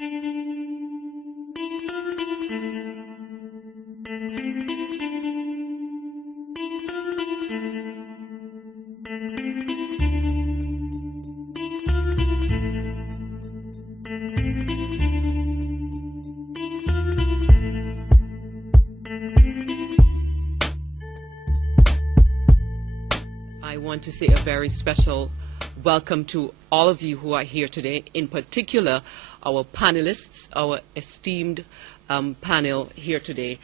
I want to say a very special welcome to all of you who are here today, in particular our panelists, our esteemed panel here today,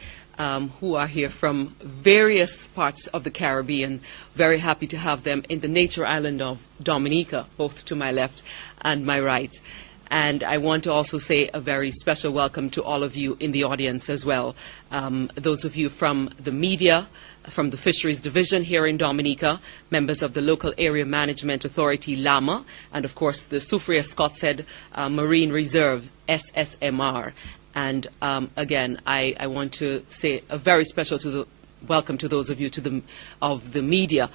who are here from various parts of the Caribbean. Very happy to have them in the nature island of Dominica, both to my left and my right. And I want to also say a very special welcome to all of you in the audience as well. Those of you from the media, from the Fisheries Division here in Dominica, members of the Local Area Management Authority, LAMA, and of course the Soufriere Scotshead Marine Reserve, SSMR. And again, I want to say a very special welcome to those of you of the media.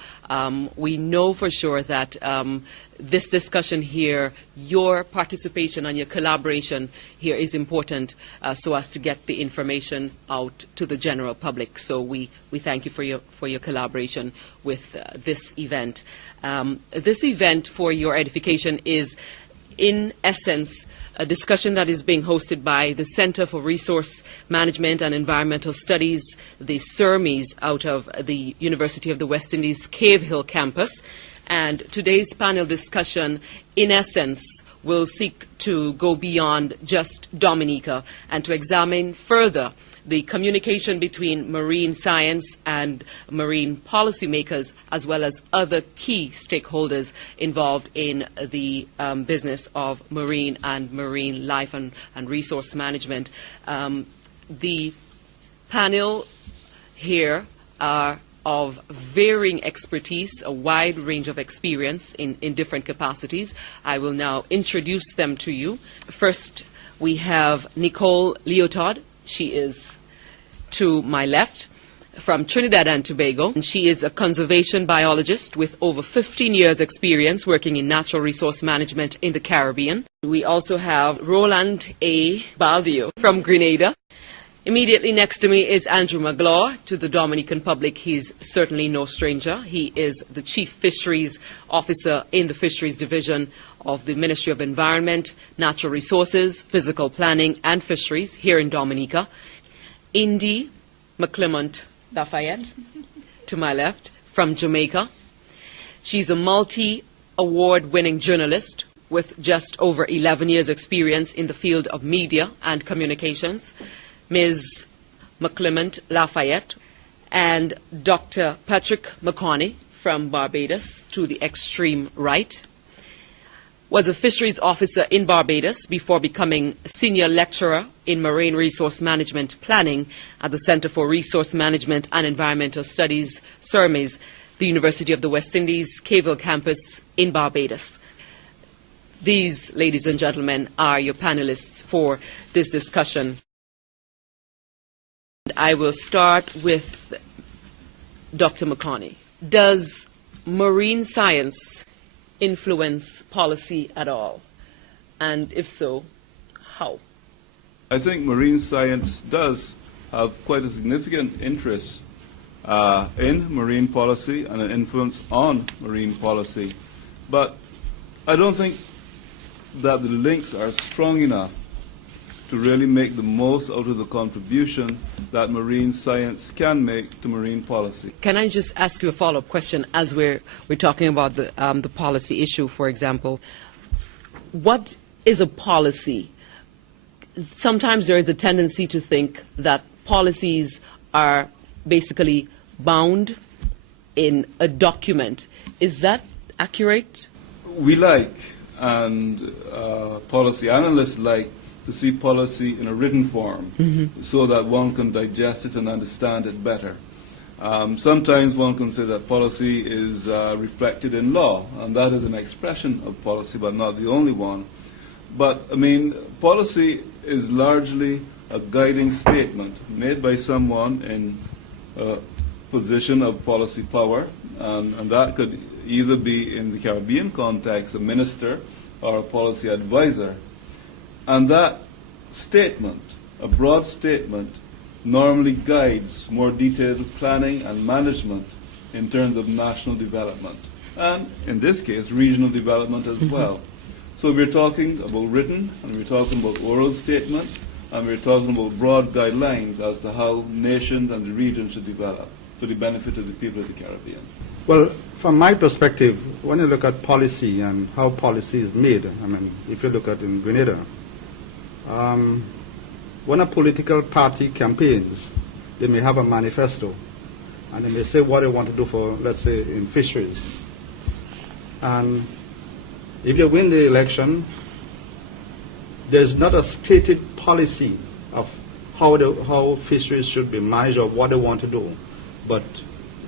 We know for sure that this discussion here, your participation and your collaboration here is important so as to get the information out to the general public. So we thank you for your collaboration with this event. This event, for your edification, is in essence a discussion that is being hosted by the Center for Resource Management and Environmental Studies, the CERMES, out of the University of the West Indies Cave Hill campus. And today's panel discussion, in essence, will seek to go beyond just Dominica and to examine further the communication between marine science and marine policymakers, as well as other key stakeholders involved in the business of marine and marine life and resource management. The panel here are of varying expertise, a wide range of experience in different capacities. I will now introduce them to you. First, we have Nicole Leotaud. She is to my left, from Trinidad and Tobago. And she is a conservation biologist with over 15 years experience working in natural resource management in the Caribbean. We also have Roland A. Baldeo from Grenada. Immediately next to me is Andrew Magloire. To the Dominican public, he's certainly no stranger. He is the Chief Fisheries Officer in the Fisheries Division of the Ministry of Environment, Natural Resources, Physical Planning and Fisheries here in Dominica. Indi, Mclymont, Lafayette, to my left, from Jamaica. She's a multi-award-winning journalist with just over 11 years' experience in the field of media and communications. Ms. Mclymont, Lafayette, and Dr. Patrick McConney from Barbados, to the extreme right, was a fisheries officer in Barbados before becoming a senior lecturer in marine resource management planning at the Center for Resource Management and Environmental Studies, CERMES, the University of the West Indies Cave Hill campus in Barbados. These, ladies and gentlemen, are your panelists for this discussion. I will start with Dr. McConney. Does marine science influence policy at all? And if so, how? I think marine science does have quite a significant interest in marine policy and an influence on marine policy. But I don't think that the links are strong enough to really make the most out of the contribution that marine science can make to marine policy. Can I just ask you a follow-up question as we're talking about the policy issue, for example? What is a policy? Sometimes there is a tendency to think that policies are basically bound in a document. Is that accurate? We like, and policy analysts like, to see policy in a written form so that one can digest it and understand it better. Sometimes one can say that policy is reflected in law, and that is an expression of policy, but not the only one. But, I mean, policy is largely a guiding statement made by someone in a position of policy power, and that could either be, in the Caribbean context, a minister or a policy advisor. And that statement, a broad statement, normally guides more detailed planning and management in terms of national development, and in this case, regional development as well. So we're talking about written, and we're talking about oral statements, and we're talking about broad guidelines as to how nations and the region should develop to the benefit of the people of the Caribbean. Well, from my perspective, when you look at policy and how policy is made, I mean, if you look at in Grenada, when a political party campaigns, they may have a manifesto, and they may say what they want to do for, let's say, in fisheries. And if you win the election, there's not a stated policy of how fisheries should be managed or what they want to do, but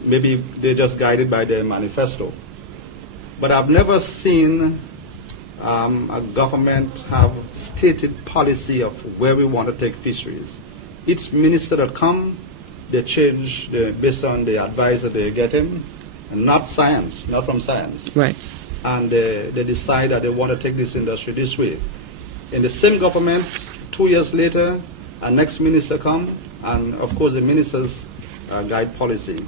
maybe they're just guided by their manifesto. But I've never seen a government have stated policy of where we want to take fisheries. Each minister that come, they change based on the advice that they're getting, and not science, not from science. Right. And they decide that they want to take this industry this way. In the same government, 2 years later, a next minister come, and of course the ministers guide policy.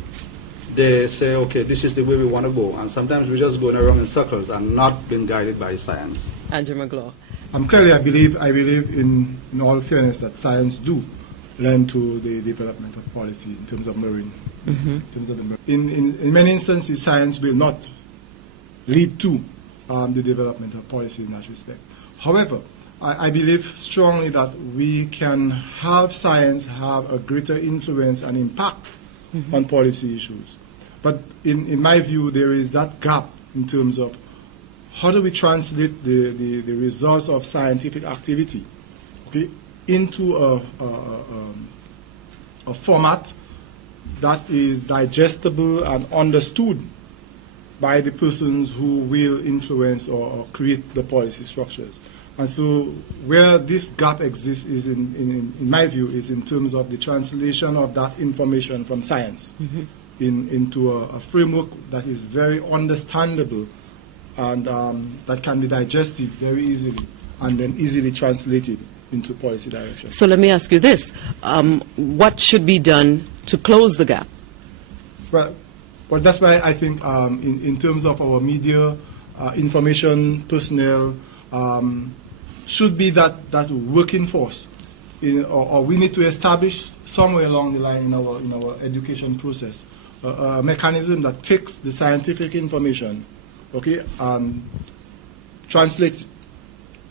They say, okay, this is the way we want to go. And sometimes we're just going around in circles and not being guided by science. Andrew Magloire. Clearly, I believe in all fairness that science do lend to the development of policy in terms of marine. In terms of the marine. In many instances, science will not lead to the development of policy in that respect. However, I believe strongly that we can have science have a greater influence and impact on policy issues. But in my view, there is that gap in terms of how do we translate the results of scientific activity, okay, into a format that is digestible and understood by the persons who will influence or create the policy structures. And so where this gap exists is, in my view, is in terms of the translation of that information from science into a framework that is very understandable and that can be digested very easily and then easily translated into policy direction. So let me ask you this. What should be done to close the gap? Well, that's why I think in terms of our media, information personnel, should be that working force, or we need to establish somewhere along the line in our education process a mechanism that takes the scientific information, okay, and translates it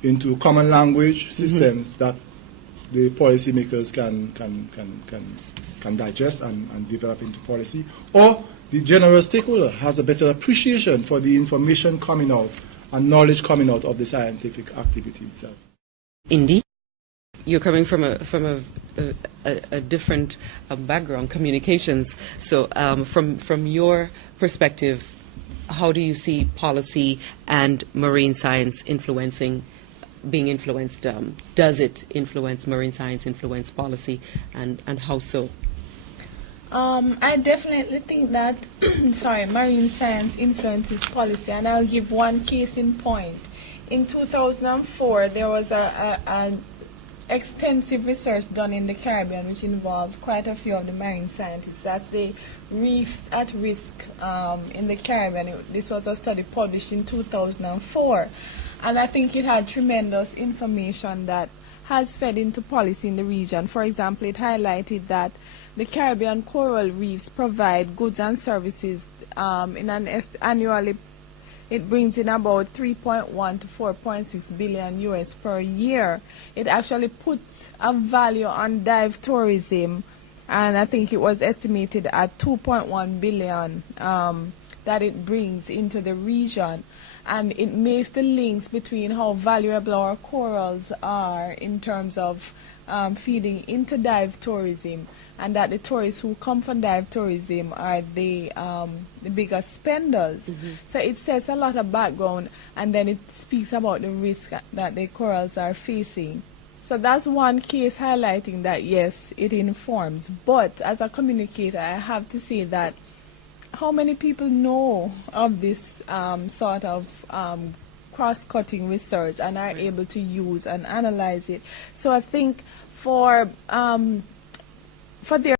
into common language systems that the policymakers can digest and develop into policy, or the general stakeholder has a better appreciation for the information coming out and knowledge coming out of the scientific activity itself. Indi, you're coming from a different background, communications. So from your perspective, how do you see policy and marine science being influenced? Does it influence marine science, influence policy, and how so? I definitely think that marine science influences policy, and I'll give one case in point. In 2004, there was an extensive research done in the Caribbean which involved quite a few of the marine scientists. That's the reefs at risk in the Caribbean. This was a study published in 2004, and I think it had tremendous information that has fed into policy in the region. For example, it highlighted that the Caribbean coral reefs provide goods and services annually. It brings in about 3.1 to 4.6 billion US per year. It actually puts a value on dive tourism, and I think it was estimated at 2.1 billion that it brings into the region. And it makes the links between how valuable our corals are in terms of feeding into dive tourism, and that the tourists who come from dive tourism are the biggest spenders. So it says a lot of background, and then it speaks about the risk that the corals are facing. So that's one case highlighting that, yes, it informs. But as a communicator, I have to say that how many people know of this sort of cross-cutting research and are able to use and analyze it. So I think for there